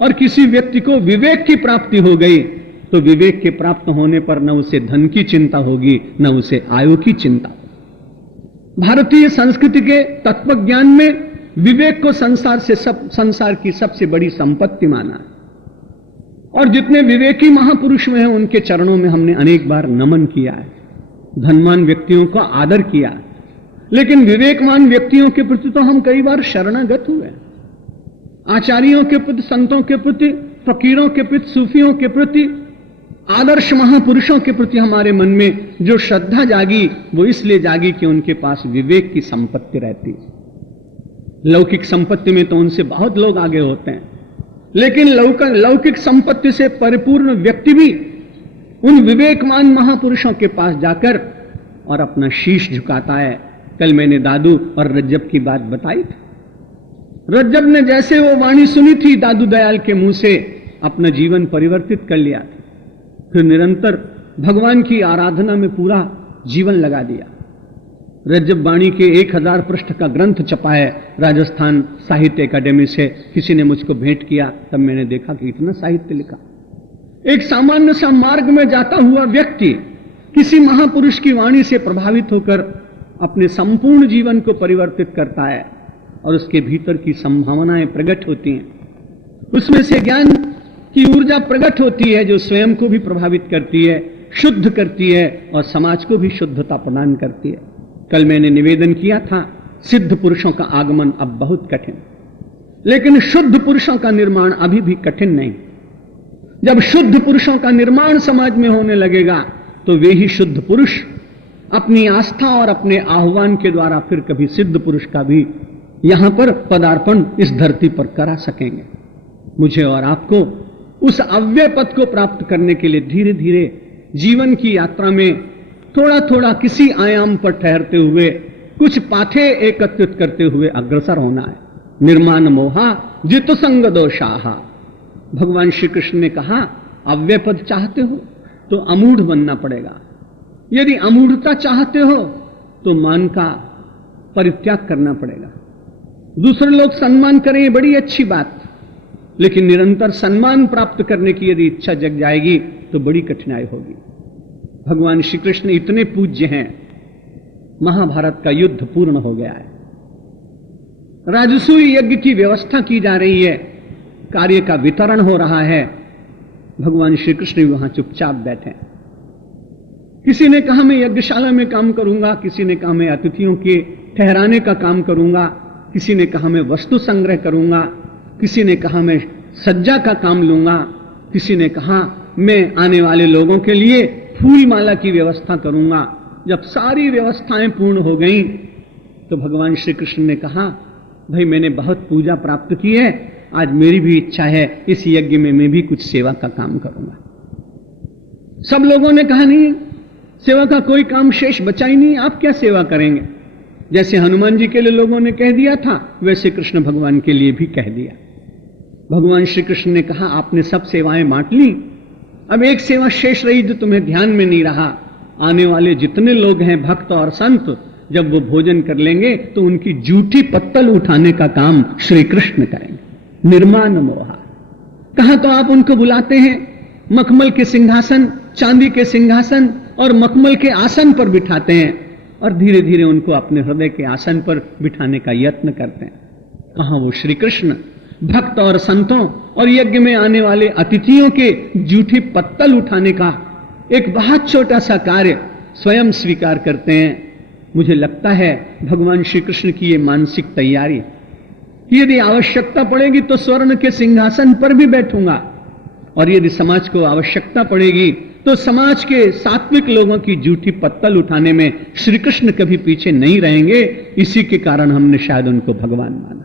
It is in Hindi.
और किसी व्यक्ति को विवेक की प्राप्ति हो गई तो विवेक के प्राप्त होने पर न उसे धन की चिंता होगी, न उसे आयु की चिंता होगी। भारतीय संस्कृति के तत्व ज्ञान में विवेक को संसार की सबसे बड़ी संपत्ति माना है। और जितने विवेकी महापुरुष हुए हैं उनके चरणों में हमने अनेक बार नमन किया है, धनवान व्यक्तियों का आदर किया है, लेकिन विवेकवान व्यक्तियों के प्रति तो हम कई बार शरणागत हुए। आचार्यों के प्रति, संतों के प्रति, फकीरों के प्रति, सूफियों के प्रति, आदर्श महापुरुषों के प्रति हमारे मन में जो श्रद्धा जागी वो इसलिए जागी कि उनके पास विवेक की संपत्ति रहती है। लौकिक संपत्ति में तो उनसे बहुत लोग आगे होते हैं, लेकिन लौकिक संपत्ति से परिपूर्ण व्यक्ति भी उन विवेकवान महापुरुषों के पास जाकर और अपना शीश झुकाता है। कल मैंने दादू और रज्जब की बात बताई थी। रज्जब ने जैसे वो वाणी सुनी थी दादू दयाल के मुंह से, अपना जीवन परिवर्तित कर लिया था। फिर निरंतर भगवान की आराधना में पूरा जीवन लगा दिया। रज्जब वाणी के 1000 पृष्ठ का ग्रंथ छपा है राजस्थान साहित्य अकादमी से। किसी ने मुझको भेंट किया, तब मैंने देखा कि इतना साहित्य लिखा। एक सामान्य सा मार्ग में जाता हुआ व्यक्ति किसी महापुरुष की वाणी से प्रभावित होकर अपने संपूर्ण जीवन को परिवर्तित करता है और उसके भीतर की संभावनाएं प्रकट होती हैं। उसमें से ज्ञान की ऊर्जा प्रकट होती है जो स्वयं को भी प्रभावित करती है, शुद्ध करती है और समाज को भी शुद्धता प्रदान करती है। कल मैंने निवेदन किया था, सिद्ध पुरुषों का आगमन अब बहुत कठिन, लेकिन शुद्ध पुरुषों का निर्माण अभी भी कठिन नहीं। जब शुद्ध पुरुषों का निर्माण समाज में होने लगेगा तो वे ही शुद्ध पुरुष अपनी आस्था और अपने आह्वान के द्वारा फिर कभी सिद्ध पुरुष का भी यहां पर पदार्पण इस धरती पर करा सकेंगे। मुझे और आपको उस अव्यय पद को प्राप्त करने के लिए धीरे धीरे जीवन की यात्रा में थोड़ा थोड़ा किसी आयाम पर ठहरते हुए कुछ पाथे एकत्रित करते हुए अग्रसर होना है। निर्माण मोहा जित संग दोषाहा। भगवान श्री कृष्ण ने कहा अव्यय पद चाहते हो तो अमूढ़ बनना पड़ेगा। यदि अमूढ़ता चाहते हो तो मान का परित्याग करना पड़ेगा। दूसरे लोग सम्मान करें ये बड़ी अच्छी बात, लेकिन निरंतर सम्मान प्राप्त करने की यदि इच्छा जग जाएगी तो बड़ी कठिनाई होगी। भगवान श्री कृष्ण इतने पूज्य हैं, महाभारत का युद्ध पूर्ण हो गया है, राजसूय यज्ञ की व्यवस्था की जा रही है, कार्य का वितरण हो रहा है। भगवान श्री कृष्ण भी वहां चुपचाप बैठे। किसी ने कहा मैं यज्ञशाला में काम करूंगा, किसी ने कहा मैं अतिथियों के ठहराने का काम करूंगा, किसी ने कहा मैं वस्तु संग्रह करूंगा, किसी ने कहा मैं सज्जा का काम लूंगा, किसी ने कहा मैं आने वाले लोगों के लिए फूल माला की व्यवस्था करूंगा। जब सारी व्यवस्थाएं पूर्ण हो गईं तो भगवान श्री कृष्ण ने कहा भाई मैंने बहुत पूजा प्राप्त की है, आज मेरी भी इच्छा है इस यज्ञ में मैं भी कुछ सेवा का काम करूंगा। सब लोगों ने कहा नहीं, सेवा का कोई काम शेष बचा ही नहीं, आप क्या सेवा करेंगे। जैसे हनुमान जी के लिए लोगों ने कह दिया था, वैसे कृष्ण भगवान के लिए भी कह दिया। भगवान श्री कृष्ण ने कहा आपने सब सेवाएं बांट ली, अब एक सेवा शेष रही जो तुम्हें ध्यान में नहीं रहा। आने वाले जितने लोग हैं भक्त और संत, जब वो भोजन कर लेंगे तो उनकी जूठी पत्तल उठाने का काम श्री कृष्ण करेंगे। निर्माण मोहा। कहा तो आप उनको बुलाते हैं, मखमल के सिंहासन, चांदी के सिंहासन और मखमल के आसन पर बिठाते हैं और धीरे धीरे उनको अपने हृदय के आसन पर बिठाने का यत्न करते हैं। कहां वो श्री कृष्ण भक्त और संतों और यज्ञ में आने वाले अतिथियों के जूठी पत्तल उठाने का एक बहुत छोटा सा कार्य स्वयं स्वीकार करते हैं। मुझे लगता है भगवान श्री कृष्ण की ये मानसिक तैयारी, यदि आवश्यकता पड़ेगी तो स्वर्ण के सिंहासन पर भी बैठूंगा, और यदि समाज को आवश्यकता पड़ेगी तो समाज के सात्विक लोगों की जूठी पत्तल उठाने में श्री कृष्ण कभी पीछे नहीं रहेंगे। इसी के कारण हमने शायद उनको भगवान माना।